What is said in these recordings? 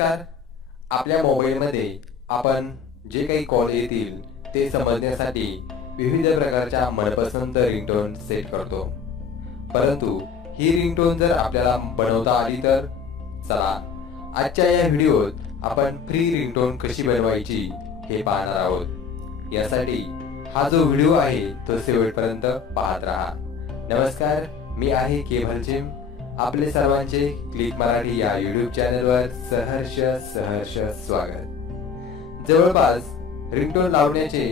नमस्कार. आपल्या मोबाईलमध्ये आपण जे काही कॉल येतील ते समजण्यासाठी विविध प्रकारच्या मनपसंत रिंगटोन सेट करतो. परंतु ही रिंगटोन जर आपल्याला बनवता आली तर चला आजच्या या व्हिडिओत आपण फ्री रिंगटोन कशी बनवायची हे पाहणार आहोत. यासाठी हा जो व्हिडिओ आहे तो शेवटपर्यंत पाहत राहा. नमस्कार, मी आहे केवल जिम. आपले सर्वांचे क्लिक मराठी या YouTube चॅनलवर सहर्ष स्वागत. जवळपास रिंगटोन लावण्याचे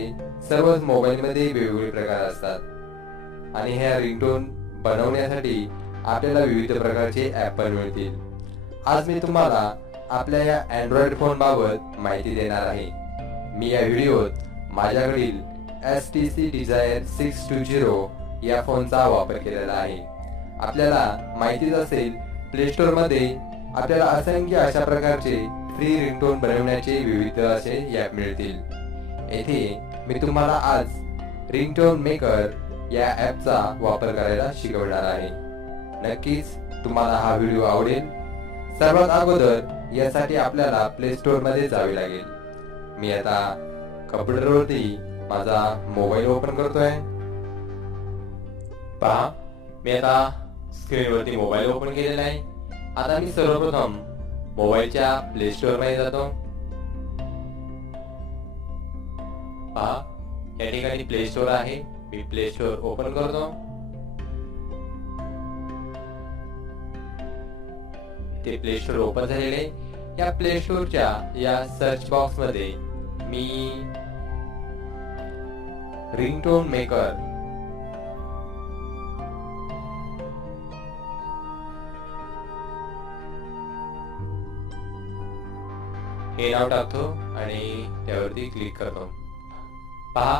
सर्वच मोबाईलमध्ये वेगवेगळे प्रकार असतात आणि ह्या रिंगटोन बनवण्यासाठी आपल्याला विविध प्रकारचे ॲप पण मिळतील. आज मी तुम्हाला आपल्या या अँड्रॉइड फोन बाबत माहिती देणार आहे. मी या व्हिडिओत माझ्याकडील HTC Desire 620 या फोनचा वापर केलेला आहे. आपल्याला माहितीच असेल, प्ले स्टोर मध्ये आपल्याला असंख्य अशा प्रकारचे फ्री रिंगटोन बनवण्याचे विविध असे ॲप मिळतील. येथे मी तुम्हाला आज रिंगटोन मेकर या ॲपचा वापर करायला शिकवणार आहे. नक्कीच तुम्हाला हा व्हिडिओ आवडेल. सर्वात अगोदर यासाठी आपल्याला प्ले स्टोर मध्ये जावे लागेल. मी आता कम्प्युटरवरती माझा मोबाईल ओपन करतोय. पहा, मी आता स्क्रीनवरती मोबाईल ओपन केलेला आहे. आता मी सर्वप्रथम मोबाईलच्या प्ले स्टोर मध्ये जातो. पहा, या ठिकाणी प्ले स्टोर आहे. मी प्ले स्टोर ओपन करतो. ते प्ले स्टोर ओपन झालेले. या प्ले स्टोरच्या या सर्च बॉक्स मध्ये मी रिंगटोन मेकर हे नाव टाकतो आणि त्यावरती क्लिक करतो. पहा,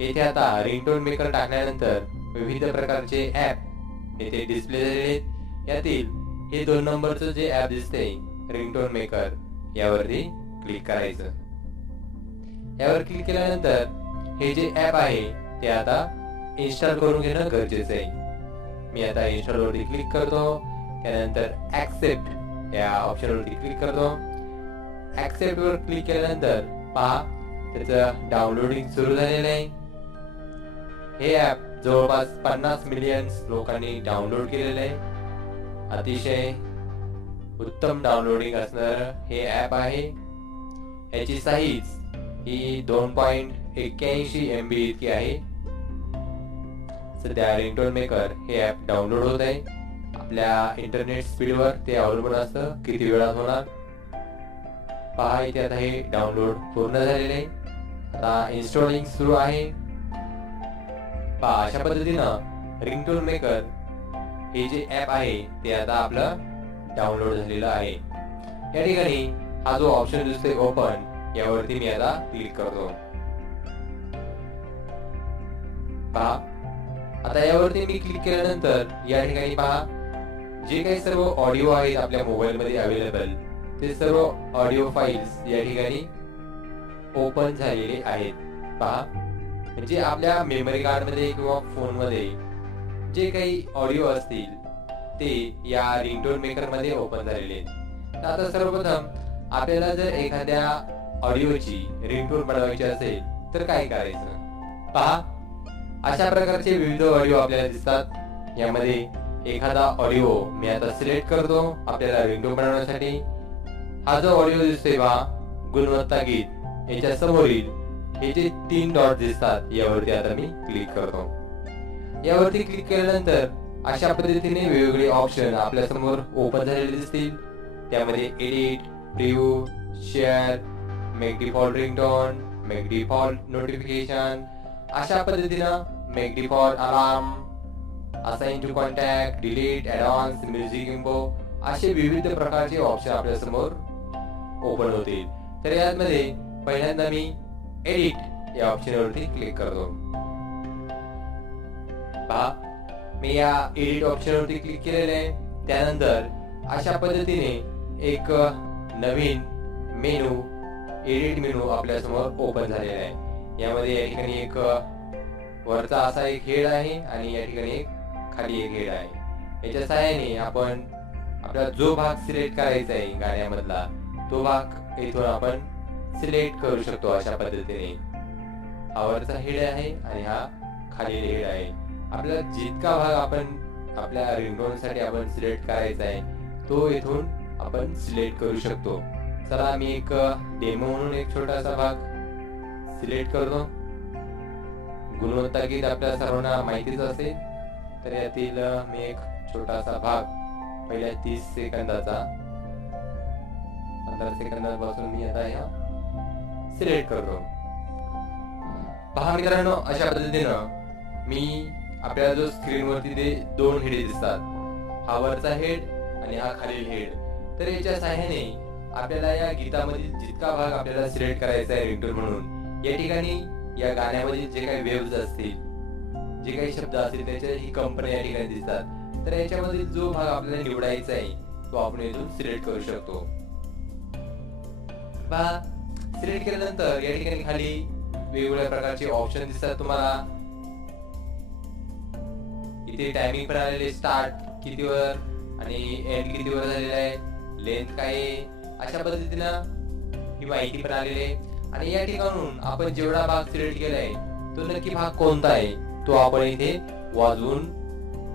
येथे आता रिंगटोन मेकर टाकल्यानंतर विविध प्रकारचे ॲप येथे डिस्प्ले झालेले आहेत. यातील हे 2 नंबरचं जे ॲप दिसते रिंगटोन मेकर, यावरती क्लिक करायचं. यावर क्लिक केल्यानंतर हे जे ॲप आहे ते आता इन्स्टॉल करून घेणं गरजेचं आहे. मी आता इन्स्टॉल वरती क्लिक करतो. त्यानंतर ऍक्सेप्ट या ऑप्शन वरती क्लिक करतो. ऍक्सेप्ट वर क्लिक केल्यानंतर पहा, त्याचं डाउनलोडिंग सुरू झालेलं आहे. हे ॲप जवळपास 50 मिलियन लोकांनी डाउनलोड केलेलं आहे. अतिशय उत्तम डाउनलोडिंग असणार हे ॲप आहे. याची साईज ही 2.81 MB इतकी आहे. सध्या रिंगटोन मेकर हे ॲप डाउनलोड होत आहे. आपल्या इंटरनेट स्पीडवर ते अवलंबून असतं किती वेळात होणार. पहा, इथे आता हे डाउनलोड पूर्ण झालेले आहे. आता इन्स्टॉलिंग सुरू आहे. पहा, अशा पद्धतीनं रिंगटोन मेकर हे जे ॲप आहे ते आता आपलं डाउनलोड झालेलं आहे. या ठिकाणी हा जो ऑप्शन दिसतोय ओपन, यावरती मी आता क्लिक करतो. पहा, आता यावरती मी क्लिक केल्यानंतर या ठिकाणी पहा, जे काही सर्व ऑडिओ आहेत आपल्या मोबाईल मध्ये अवेलेबल ते सर्व ऑडिओ फाईल्स या ठिकाणी ओपन झालेले आहेत. पहा, म्हणजे आपल्या मेमरी कार्ड मध्ये किंवा फोन मध्ये जे काही ऑडिओ असतील ते या रिंगटोन मेकर मध्ये ओपन झालेले आहेत. आता सर्वप्रथम आपल्याला जर एखाद्या ऑडिओची रिंगटोन बनवायची असेल तर काय करायचं. पहा, अशा प्रकारचे विविध ऑडिओ आपल्याला दिसतात. यामध्ये एखादा ऑडिओ मी आता सिलेक्ट करतो आपल्याला रिंगटोन बनवण्यासाठी. हा जो ऑडिओ दिसतोय पहा, गुणवत्ता गीत, याच्या समोरील हे जे 3 डॉट दिसतात यावरती आता मी क्लिक करतो. यावरती क्लिक केल्यानंतर अशा पद्धतीने वेगवेगळे ऑप्शन आपल्या समोर ओपन झालेले दिसतील. त्यामध्ये edit, preview, share, make default ringtone, make default notification, अशा पद्धतीनं make default alarm, assign to contact, delete, addons, music इम्पो, असे विविध प्रकारचे ऑप्शन आपल्या समोर ओपन होतील. तर यामध्ये पहिल्यांदा मी एडिट या ऑप्शन वरती क्लिक करतो. पहा, मी या एडिट ऑप्शन वरती क्लिक केलेले आहे. त्यानंतर अशा पद्धतीने एक नवीन मेनू, एडिट मेनू आपल्या समोर ओपन झालेला आहे. यामध्ये या ठिकाणी एक वरचा असा एक हेड आहे आणि या ठिकाणी एक खाली एक हेड आहे. याच्या सहाय्याने आपण आपल्याला जो भाग सिलेक्ट करायचा आहे गाण्यामधला तो भाग इथून आपण सिलेक्ट करू शकतो अशा पद्धतीने. हा वरचा हेड आहे आणि हा खाली हेड आहे. आपल्याला जितका भाग आपण आपल्या रिंगटोन साठी आपण सिलेक्ट करायचा आहे तो इथून आपण सिलेक्ट करू शकतो. चला मी एक डेमो म्हणून एक छोटासा भाग सिलेक्ट करतो. गुणवत्ता गीत आपल्या सर्वांना माहितीच असेल, तर यातील मी एक छोटासा भाग पहिल्या 30 सेकंदाचा 15 सेकंदापासून मी आता ह्या सिलेक्ट करतो. पहा मित्रांनो, अशा पद्धतीनं मी आपल्याला जो स्क्रीनवरती ते दोन हेड दिसतात, हा वरचा हेड आणि हा खालील हेड, तर याच्या सहाय्याने आपल्याला या गीतामधील जितका भाग आपल्याला सिलेक्ट करायचा आहे रिंगटोन म्हणून, या ठिकाणी या गाण्यामध्ये जे काही वेव्हज असतील, जे काही शब्द असतील, त्याच्या ही कंपनी या ठिकाणी दिसतात. तर याच्यामधील जो भाग आपल्याला निवडायचा आहे तो आपण इथून सिलेक्ट करू शकतो. पहा, सिलेक्ट केल्यानंतर या ठिकाणी खाली वेगवेगळ्या प्रकारचे ऑप्शन दिसतात तुम्हाला. इथे टायमिंग पण आलेले, स्टार्ट कितीवर आणि एंड कितीवर झालेला आहे, लेंथ काय आहे, अशा पद्धतीनं ही माहिती पण आलेली आहे. आणि या ठिकाणून आपण जेवढा भाग सिलेक्ट केलाय तो नक्की भाग कोणता आहे तो आपण इथे वाजवून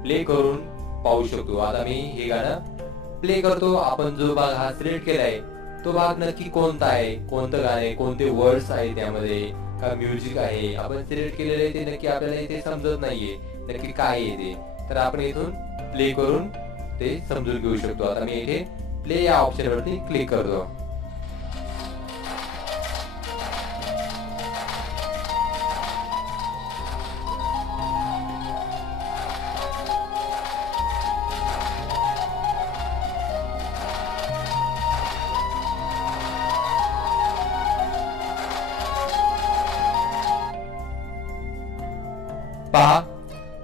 प्ले करून पाहू शकतो. आता मी हे गाणं प्ले करतो. आपण जो भाग हा सिलेक्ट केलाय तो भाग नक्की कोणता आहे, कोणतं गाणं आहे, कोणते वर्ड्स आहे, त्यामध्ये का म्युझिक आहे, आपण सिलेक्ट केलेलं आहे ते नक्की आपल्याला इथे समजत नाहीये नक्की काय आहे ते. तर आपण इथून प्ले करून ते समजून घेऊ शकतो. आता मी इथे प्ले या ऑप्शन वरती क्लिक करतो. पहा,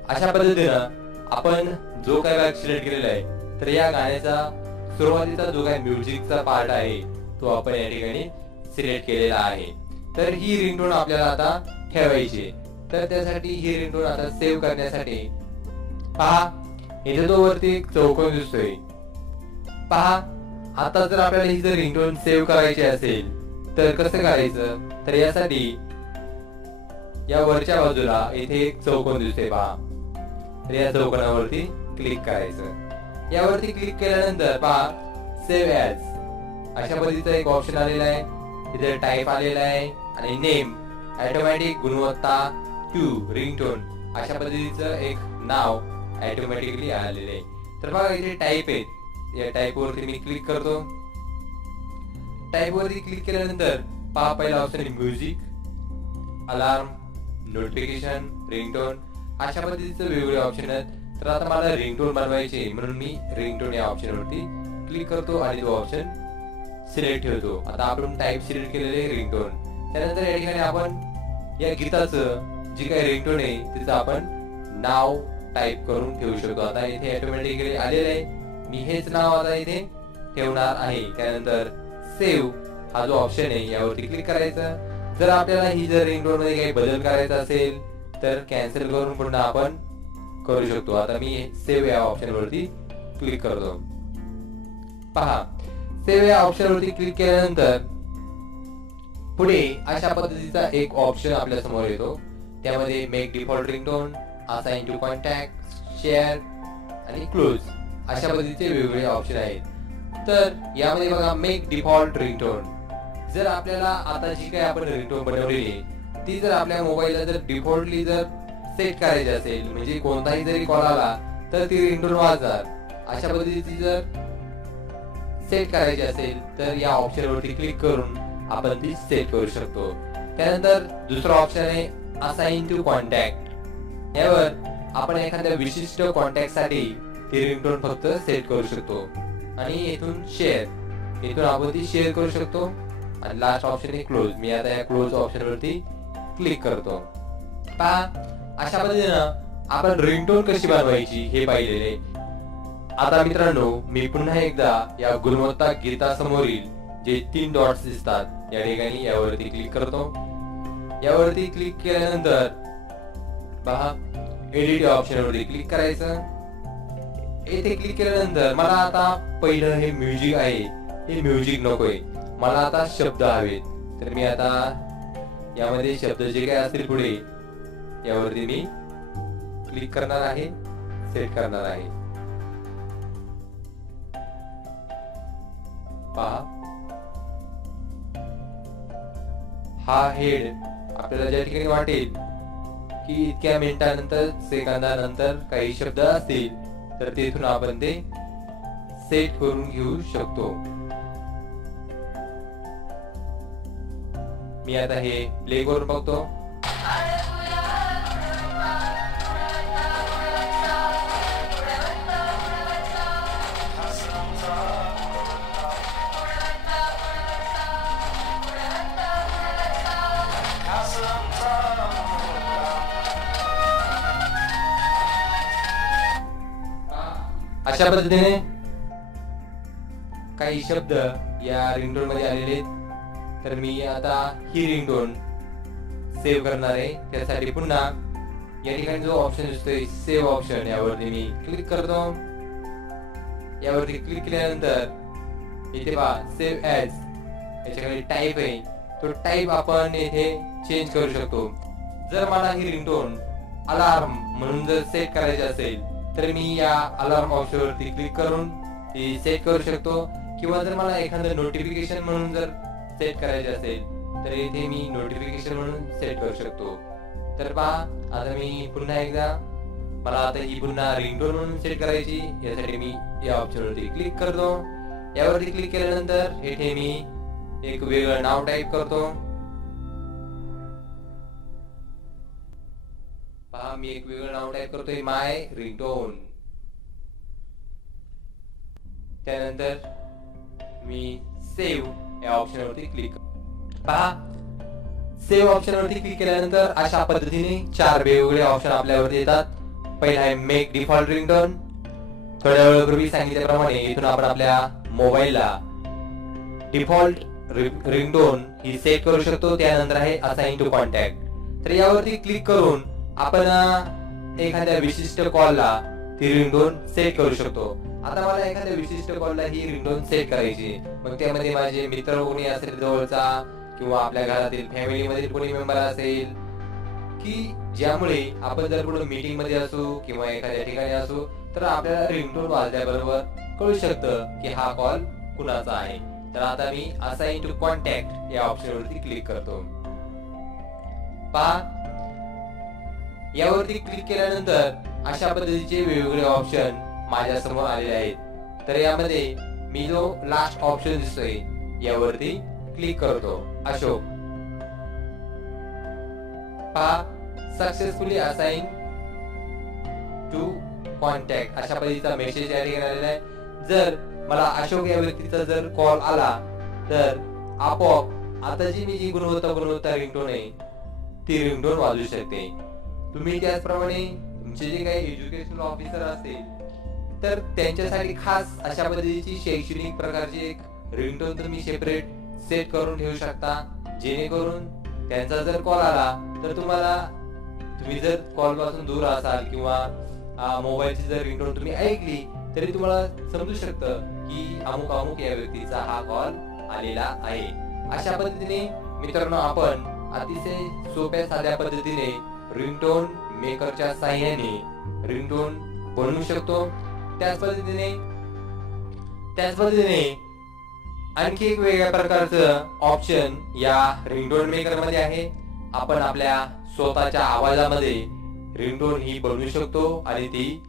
अशा पद्धतीनं आपण जो काही भाग सिलेक्ट केलेला आहे, तर या गाण्याचा सुरुवातीचा जो काही म्युझिकचा पार्ट आहे तो आपण या ठिकाणी सिलेक्ट केलेला आहे. तर ही रिंगटोन आपल्याला आता ठेवायची. तर त्यासाठी ही रिंगटोन आता सेव्ह करण्यासाठी पहा, इथे तो वरती एक चौकोन दिसतोय. पहा, आता जर आपल्याला ही जर रिंगटोन सेव्ह करायची असेल तर कसं करायचं, तर यासाठी या वरच्या बाजूला इथे एक चौकोन दिसतोय पहा, तर या चौकोनावरती क्लिक करायचं. यावरती क्लिक केल्यानंतर पहा, सेव्ह ॲज अशा पद्धतीचा एक ऑप्शन आलेला आहे. इथे टाईप आलेला आहे आणि नेम ऑटोमॅटिक गुणवत्ता 2 रिंगटोन अशा पद्धतीचं एक नाव ऑटोमॅटिकली आलेलं आहे. तर बघा इथे टाईप आहे, या टाईप वरती मी क्लिक करतो. टाईप वरती क्लिक केल्यानंतर पहा, पहिला ऑप्शन आहे म्युझिक, अलार्म, नोटिफिकेशन, रिंगटोन अशा पद्धतीचे वेगवेगळे ऑप्शन आहेत. तर आता मला रिंगटोन बनवायचे म्हणून मी रिंगटोन या ऑप्शन वरती क्लिक करतो आणि तो ऑप्शन सिलेक्ट ठेवतो. आता आपण टाईप सिलेक्ट केलेले रिंगटोन. त्यानंतर या ठिकाणी आपण या गीताचं जी काही रिंगटोन आहे तिचं आपण नाव टाईप करून ठेवू शकतो. आता इथे ऑटोमॅटिकली आलेलं आहे. मी हेच नाव आता इथे ठेवणार आहे. त्यानंतर सेव्ह हा जो ऑप्शन आहे यावरती क्लिक करायचं. जर आपल्याला ही जर रिंगटोन मध्ये काही बदल करायचा असेल तर कॅन्सल करून पुन्हा आपण करू शकतो. आता मी सेव्ह या ऑप्शन वरती क्लिक करतो. पहा, सेव्ह या ऑप्शन वरती क्लिक केल्यानंतर पुढे अशा पद्धतीचा एक ऑप्शन आपल्या समोर येतो. त्यामध्ये make default ringtone, assign to contact, share आणि क्लोज अशा पद्धतीचे वेगवेगळे ऑप्शन आहेत. तर यामध्ये बघा, मेक डिफॉल्ट रिंगटोन. जर आपल्याला आता जी काही आपण रिंगटोन बनवलेली ती जर आपल्या मोबाईलला जर डिफॉल्टली जर सेट करायची असेल, म्हणजे कोणताही जरी कॉल आला तर ती रिंगटोन वाजणार, अशा पद्धतीची जर सेट करायची असेल तर या ऑप्शन वरती क्लिक करून आपण ती सेट करू शकतो. त्यानंतर दुसरा ऑप्शन आहे असाइन टू कॉन्टॅक्ट. यावर आपण एखाद्या विशिष्ट कॉन्टॅक्ट साठी ती रिंगटोन फक्त सेट करू शकतो. आणि इथून शेअर, इथून आपण ती शेअर करू शकतो. आणि लास्ट ऑप्शन आहे क्लोज. मी आता या क्लोज ऑप्शन वरती क्लिक करतो. पहा, अशा पद्धतीनं आपण रिंगटोन कशी बनवायची हे पाहिलेले. आता मित्रांनो, मी पुन्हा एकदा या गुणवत्ता गीतासमोरील जे 3 डॉट्स दिसतात या ठिकाणी यावरती क्लिक करतो. यावरती क्लिक केल्यानंतर पहा, एडिट या ऑप्शन वरती क्लिक करायचं. येथे क्लिक केल्यानंतर मला आता पहिलं हे म्युझिक आहे, हे म्युझिक नकोय. मला आता शब्द हवेत, तर मी आता यामध्ये शब्द जे काही असतील पुढे यावरती मी क्लिक करणार आहे, सेट करणार आहे. पहा, हा हेड आपल्याला ज्या ठिकाणी वाटेल की इतक्या मिनिटानंतर सेकंदानंतर काही शब्द असतील तर तिथून आपण ते सेट करून घेऊ शकतो. मी आता हे प्ले करून बघतो. अशा पद्धतीने काही शब्द या रिंगटोन मध्ये आलेले. तर मी आता ही रिंगटोन सेव्ह करणार आहे. त्यासाठी पुन्हा या ठिकाणी जो ऑप्शन दिसतोय सेव्ह ऑप्शन, यावरती मी क्लिक करतो. यावरती क्लिक केल्यानंतर इथे पहा सेव्ह ॲज, याच्याकडे टाईप आहे, तो टाईप आपण येथे चेंज करू शकतो. जर मला ही रिंगटोन अलार्म म्हणून जर सेट करायची असेल तर मी या अलार्म ऑप्शनवरती क्लिक करून ती सेट करू शकतो. किंवा जर मला एखादं नोटिफिकेशन म्हणून जर सेट करायचे असेल तर इथे मी नोटिफिकेशन म्हणून सेट करू शकतो. तर पहा, आता मी पुन्हा एकदा मला आता ही पुन्हा रिंगटोन म्हणून सेट करायची, यासाठी मी या ऑप्शनवरती क्लिक करतो. यावरती क्लिक केल्यानंतर इथे मी एक वेगळं नाव टाईप करतो. पहा, मी एक वेगळं नाव टाईप करतोय, माय रिंगटोन. त्यानंतर मी सेव्ह या ऑप्शनवरती क्लिक करतो. पहा, सेव्ह ऑप्शनवरती क्लिक केल्यानंतर अशा पद्धतीने 4 वेगवेगळे ऑप्शन आपल्यावरती येतात. पहिला आहे मेक डिफॉल्ट रिंगटोन. थोड्या वेळापूर्वी सांगितल्याप्रमाणे इथून आपण आपल्या मोबाईलला डिफॉल्ट रिंगटोन ही सेट करू शकतो. त्यानंतर आहे असाइन टू कॉन्टॅक्ट. तर यावरती क्लिक करून आपण एखाद्या विशिष्ट कॉलला ती रिंगटोन सेट करू शकतो. आता मला एखाद्या विशिष्ट कॉलला ही रिंगटोन सेट करायची, मग त्यामध्ये माझे मित्र कोणी असेल जवळचा किंवा आपल्या घरातील फॅमिली मधील कोणी मेंबर असेल की ज्यामुळे आपण जर कुठे मीटिंग मध्ये असू किंवा एखाद्या ठिकाणी असू तर आपल्याला रिंगटोन वाजल्याबरोबर कळू शकतं की हा कॉल कुणाचा आहे. तर आता मी असाइन टू कॉन्टॅक्ट या ऑप्शनवरती क्लिक करतो. पहा, यावरती क्लिक केल्यानंतर अशा पद्धतीचे वेगवेगळे ऑप्शन माझ्या समोर आलेले आहेत. तर यामध्ये मी जो लास्ट ऑप्शन दिसतोय यावरती क्लिक करतो, अशोक. पहा, सक्सेसफुली असाइन टू कॉन्टॅक्ट अशा पद्धतीचा मेसेज या ठिकाणी आलेला आहे. जर मला अशोक या व्यक्तीचा जर कॉल आला तर आपोआप आता जी गुणवत्ता रिंगटोन आहे ती रिंगटोन वाजू शकते. तुम्ही त्याचप्रमाणे तुमचे जे काही एज्युकेशनल ऑफिसर असतील तर त्यांच्यासाठी खास अशा पद्धतीची शैक्षणिक प्रकारची एक रिंगटोन तुम्ही सेपरेट सेट करून ठेवू शकता, जेणेकरून त्यांचा जर कॉल आला तर तुम्ही जर कॉल पासून दूर असाल किंवा मोबाईलची जर रिंगटोन तुम्ही ऐकली तरी तुम्हाला समजू शकतं की अमुक अमुक या व्यक्तीचा हा कॉल आलेला आहे. अशा पद्धतीने मित्रांनो आपण अतिशय सोप्या साध्या पद्धतीने रिंगटोन मेकरच्या साहाय्याने रिंगटोन बनवू शकतो. त्याच पद्धतीने आणखी एक वेगळ्या प्रकारचं ऑप्शन या रिंगटोन मेकर मध्ये आहे. आपण आपल्या स्वतःच्या आवाजामध्ये रिंगटोन ही बनवू शकतो आणि ती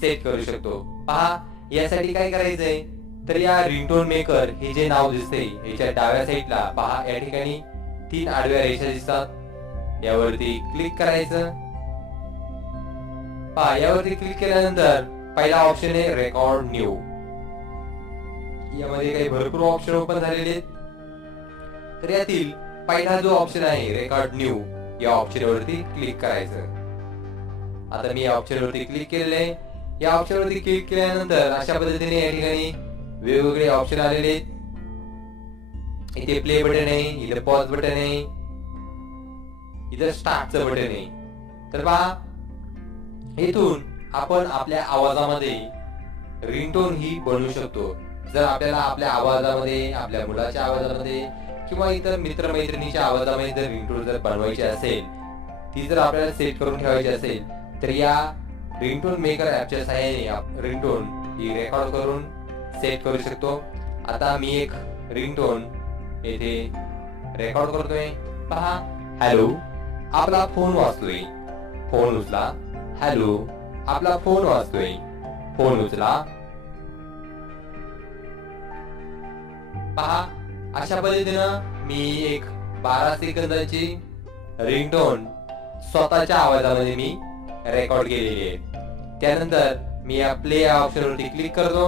सेट करू शकतो. पहा, यासाठी काय करायचंय तर या रिंगटोन मेकर हे जे नाव दिसते याच्या डाव्या साईडला पहा, या ठिकाणी 3 आडव्या रेषा दिसतात. यावरती क्लिक करायचं. पहा, यावरती क्लिक केल्यानंतर पहिला ऑप्शन आहे रेकॉर्ड न्यू. यामध्ये काही भरपूर ऑप्शन ओपन झालेले आहेत. तर यातील पहिला जो ऑप्शन आहे रेकॉर्ड न्यू या ऑप्शनवरती क्लिक करायचं. आता मी या ऑप्शनवरती क्लिक केलेलं आहे. या ऑप्शनवरती क्लिक केल्यानंतर अशा पद्धतीने या ठिकाणी वेगवेगळे ऑप्शन आलेले आहेत. इथे प्ले बटन आहे, इथे पॉज बटन आहे, इथे स्टार्टचं बटन आहे. तर पहा, इथून आपण आपल्या आवाजामध्ये रिंगटोन ही बनवू शकतो. जर आपल्याला आपल्या आवाजामध्ये, आपल्या मुलाच्या आवाजामध्ये किंवा इतर मित्रमैत्रिणीच्या आवाजामध्ये जर रिंगटोन जर बनवायची असेल, ती जर आपल्याला सेट करून ठेवायची असेल, तर या रिंगटोन मेकर ॲपच्या सहाय्याने रिंगटोन ही रेकॉर्ड करून सेट करू शकतो. आता मी एक रिंगटोन येथे रेकॉर्ड करतोय. पहा, हॅलो, आपला फोन वाजतोय, फोन उचला. हॅलो, आपला फोन वाजतोय, फोन उचला. पहा, अशा पद्धतीनं मी एक 12 सेकंदाची रिंगटोन स्वतःच्या आवाजामध्ये मी रेकॉर्ड केलेली आहे. त्यानंतर मी या प्ले या ऑप्शनवरती क्लिक करतो.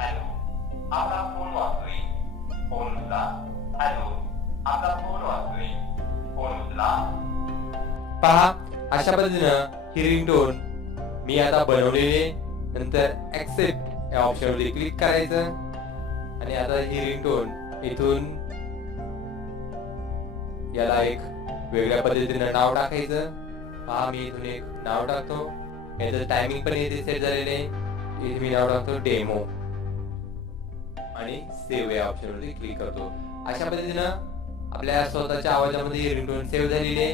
हॅलो, आपला फोन वाजतोय, फोन उचला. हॅलो, आपला फोन वाजतोय, फोन उचला. पहा, अशा पद्धतीनं ही रिंगटोन मी आता बनवलेली. नंतर ऍक्सेप्ट या ऑप्शनवरती क्लिक करायचं आणि आता ही रिंगटोन इथून याला एक वेगळ्या पद्धतीनं नाव टाकायचं. पहा, मी इथून एक नाव टाकतो. याचं टायमिंग पण इथे सेट झालेले. इथे मी नाव टाकतो डेमो आणि सेव्ह या ऑप्शनवरती क्लिक करतो. अशा पद्धतीनं आपल्या स्वतःच्या आवाजामध्ये ही रिंगटोन सेव्ह झालेली आहे.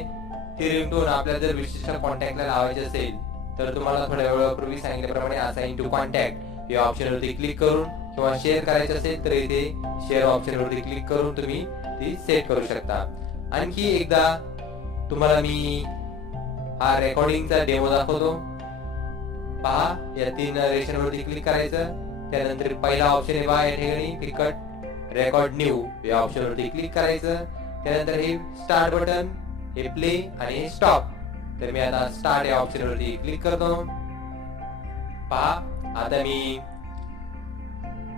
ही रिंगटोन आपल्याला जर विशिष्ट कॉन्टॅक्टला लावायची असेल तर तुम्हाला थोड्या वेळापूर्वी सांगितल्याप्रमाणे असाइन टू कॉन्टॅक्ट या ऑप्शनवरती क्लिक करून किंवा शेअर करायचे असेल तर इथे शेअर ऑप्शनवरती क्लिक करून तुम्ही ती सेट करू शकता. आणखी एकदा तुम्हाला मी हा रेकॉर्डिंगचा डेमो दाखवतो. पहा, या 3 रेषांवरती क्लिक करायचं. त्यानंतर पहिला ऑप्शन आहे बघा या ठिकाणी फिकट रेकॉर्ड न्यू या ऑप्शनवरती क्लिक करायचं. त्यानंतर हे स्टार्ट बटन, हे प्ले आणि हे स्टॉप. तर मी आता स्टार्ट या ऑप्शनवरती क्लिक करतो. पहा, आता मी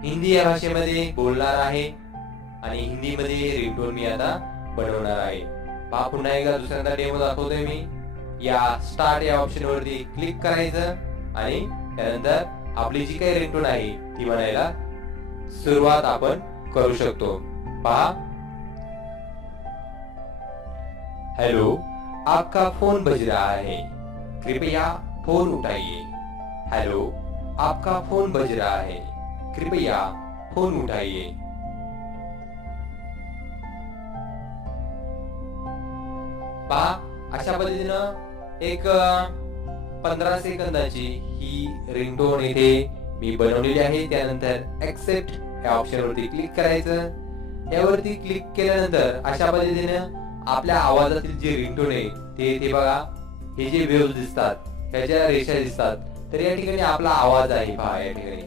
हिंदी या भाषेमध्ये बोलणार आहे आणि हिंदीमध्ये रिंगटोन मी आता बनवणार आहे. पहा, पुन्हा एकदा दुसऱ्यांदा डेमो दाखवतोय मी. या स्टार्ट या ऑप्शनवरती क्लिक करायचं आणि त्यानंतर आपली जी काही रिंगटोन आहे ती म्हणायला सुरुवात आपण करू शकतो. पहा, हेलो, आपका फोन बज रहा है, कृपया फोन उठाइए. हेलो, आपका फोन बज रहा है, कृपया फोन उठाइए. पहा, अशा पद्धतीनं एक 15 सेकंदाची ही रिंगटोन इथे मी बनवलेली आहे. त्यानंतर ऍक्सेप्ट या ऑप्शनवरती क्लिक करायचं. यावरती क्लिक केल्यानंतर अशा पद्धतीनं आपल्या आवाजातील जे रिंगटोन आहे ते इथे बघा, हे जे वेव्ह दिसतात, ह्याच्या रेषा दिसतात. तर या ठिकाणी आपला आवाज आहे. पहा, या ठिकाणी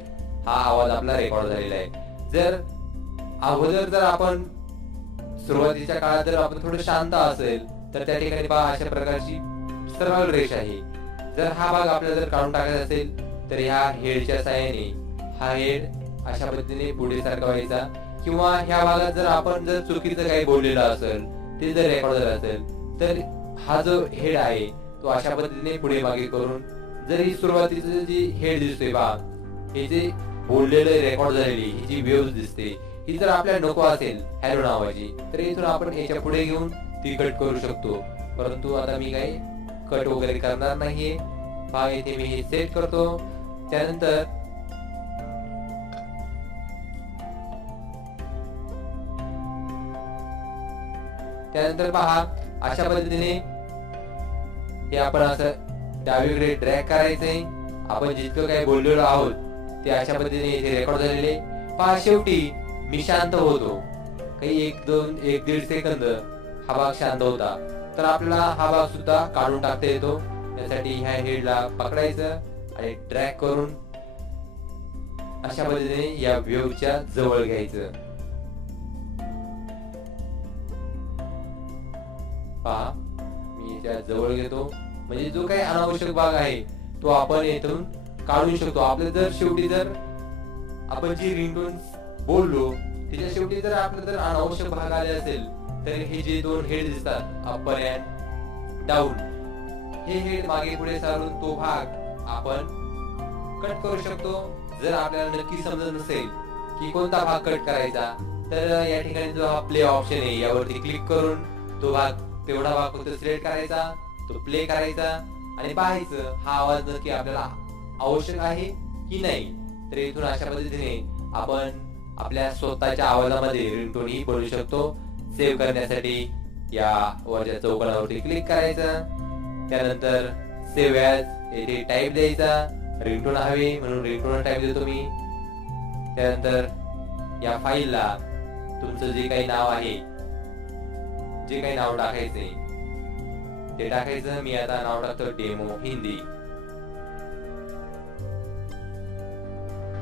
हा आवाज आपला रेकॉर्ड झालेला आहे. जर अगोदर जर आपण सुरुवातीच्या काळात जर आपण थोडं शांत असेल तर त्या ठिकाणी पहा अशा प्रकारची सरळ रेष आहे. जर हा भाग आपल्याला जर काढून टाकायचा असेल तर ह्या हेडच्या साहाय्याने हा हेड अशा पद्धतीने पुढे सरकवायचा. किंवा ह्या भागात जर आपण जर चुकीचं काही बोललेलं असेल, ते जर रेकॉर्ड झालं असेल तर हा जो हेड आहे तो अशा पद्धतीने पुढे मागे करून, जर ही सुरुवातीचं जी हेड दिसतोय पहा, हे जे बोललेलं रेकॉर्ड झालेली ही जी वेव्ह दिसते, ही जर आपल्याला नको असेल हॅलो नावाची, तर इथून आपण याच्या पुढे घेऊन ती कट करू शकतो. परंतु आता मी काही कट वगैरे करणार नाहीये. पहा, इथे मी हे सेट करतो. त्यानंतर पहा, अशा पद्धतीने हे आपण असं डावीकडे ड्रॅग करायचंय. आपण जितकं काही बोललेलो आहोत ते अशा पद्धतीने इथे रेकॉर्ड झालेले. पहा, शेवटी मी शांत होतो. काही 1-1.5 सेकंद हा भाग शांत होता. तर आपल्याला हा भाग सुद्धा काढून टाकता येतो. त्यासाठी ह्या हेडला पकडायचं आणि ड्रॅग करून अशा पद्धतीने या वेव्हच्या जवळ घ्यायचं. पहा, मी याच्या जवळ घेतो. म्हणजे जो काही अनावश्यक भाग आहे तो आपण येथून काढू शकतो. आपल्या जर शेवटी जर आपण जी रिंगटोन बोललो त्याच्या शेवटी जर आपलं जर अनावश्यक भाग आले असेल तर हे जे 2 हेड दिसतात अपर अँड डाऊन, हे हेड मागे पुढे सारून तो भाग आपण कट करू शकतो. जर आपल्याला नक्की समजत नसेल की कोणता भाग कट करायचा तर या ठिकाणी जो हा प्ले ऑप्शन आहे यावरती क्लिक करून तो भाग, तेवढा भाग फक्त सिलेक्ट करायचा, तो प्ले करायचा आणि पाहायचं हा आवाज नक्की आपल्याला आवश्यक आहे की नाही. तर इथून अशा पद्धतीने आपण आपल्या स्वतःच्या आवाजामध्ये रिंगटोन ही बनवू शकतो. सेव्ह करण्यासाठी या वरच्या चौकोनावरती क्लिक करायचं, त्यानंतर सेव्ह ॲज येथे टाईप द्यायचा. रिंगटोन हवे म्हणून रिंगटोन टाईप देतो मी. त्यानंतर या फाईलला तुमचं जे काही नाव आहे, जे काही नाव टाकायचे ते टाकायचं. मी आता नाव टाकतो डेमो हिंदी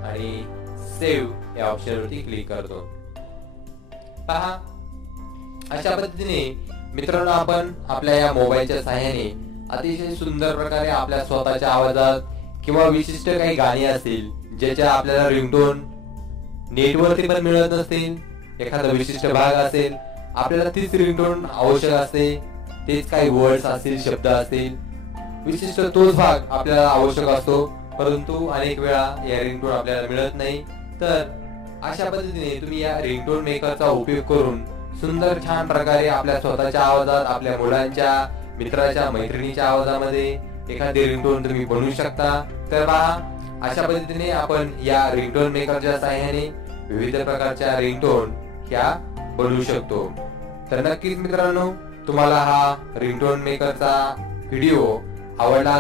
आणि सेव्ह या ऑप्शनवरती क्लिक करतो. पहा, अशा पद्धतीने मित्रांनो आपण आपल्या या मोबाईलच्या सहाय्याने अतिशय सुंदर प्रकारे आपल्या स्वतःच्या आवाजात किंवा विशिष्ट काही गाणी असतील ज्याच्या आपल्याला रिंगटोन नेटवरती पण मिळत नसतील, एखादा विशिष्ट भाग असेल आपल्याला तीच रिंगटोन आवश्यक असते, तेच काही वर्ड्स असतील, शब्द असतील, विशिष्ट तोच भाग आपल्याला आवश्यक असतो, परंतु अनेक वेळा या रिंगटोन आपल्याला मिळत नाही. तर अशा पद्धतीने तुम्ही या रिंगटोन मेकरचा उपयोग करून सुंदर छान प्रकारे आपल्या स्वतःच्या आवाजात, आपल्या मुलांच्या, मित्राच्या, मैत्रिणीच्या आवाजामध्ये एखादी रिंगटोन तुम्ही बनवू शकता. तर पहा, अशा पद्धतीने आपण या रिंगटोन मेकरच्या सहाय्याने विविध प्रकारच्या रिंगटोन ह्या बनवू शकतो. तर नक्कीच मित्रांनो, तुम्हाला हा रिंगटोन मेकरचा व्हिडिओ आवडला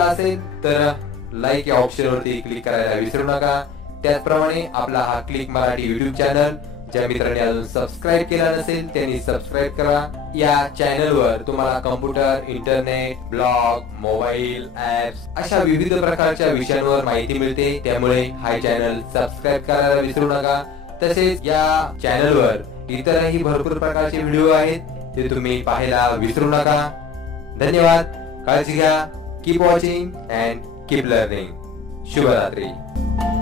असेल तर लाईक या ऑप्शनवरती क्लिक करायला विसरू नका. त्याचप्रमाणे आपला हा क्लिक मराठी युट्यूब चॅनल ज्या मित्रांनी अजून सबस्क्राईब केला नसेल त्यांनी सबस्क्राईब करा. या चॅनलवर तुम्हाला computer, internet, blog, mobile, apps अशा विविध प्रकारच्या विषयांवर माहिती मिळते. त्यामुळे हा चॅनल सबस्क्राईब करायला विसरू नका. तसेच या चॅनलवर इतरही भरपूर प्रकारचे व्हिडिओ आहेत, ते तुम्ही पाहायला विसरू नका. धन्यवाद. काळजी घ्या. Keep watching and keep learning. शुभरात्री.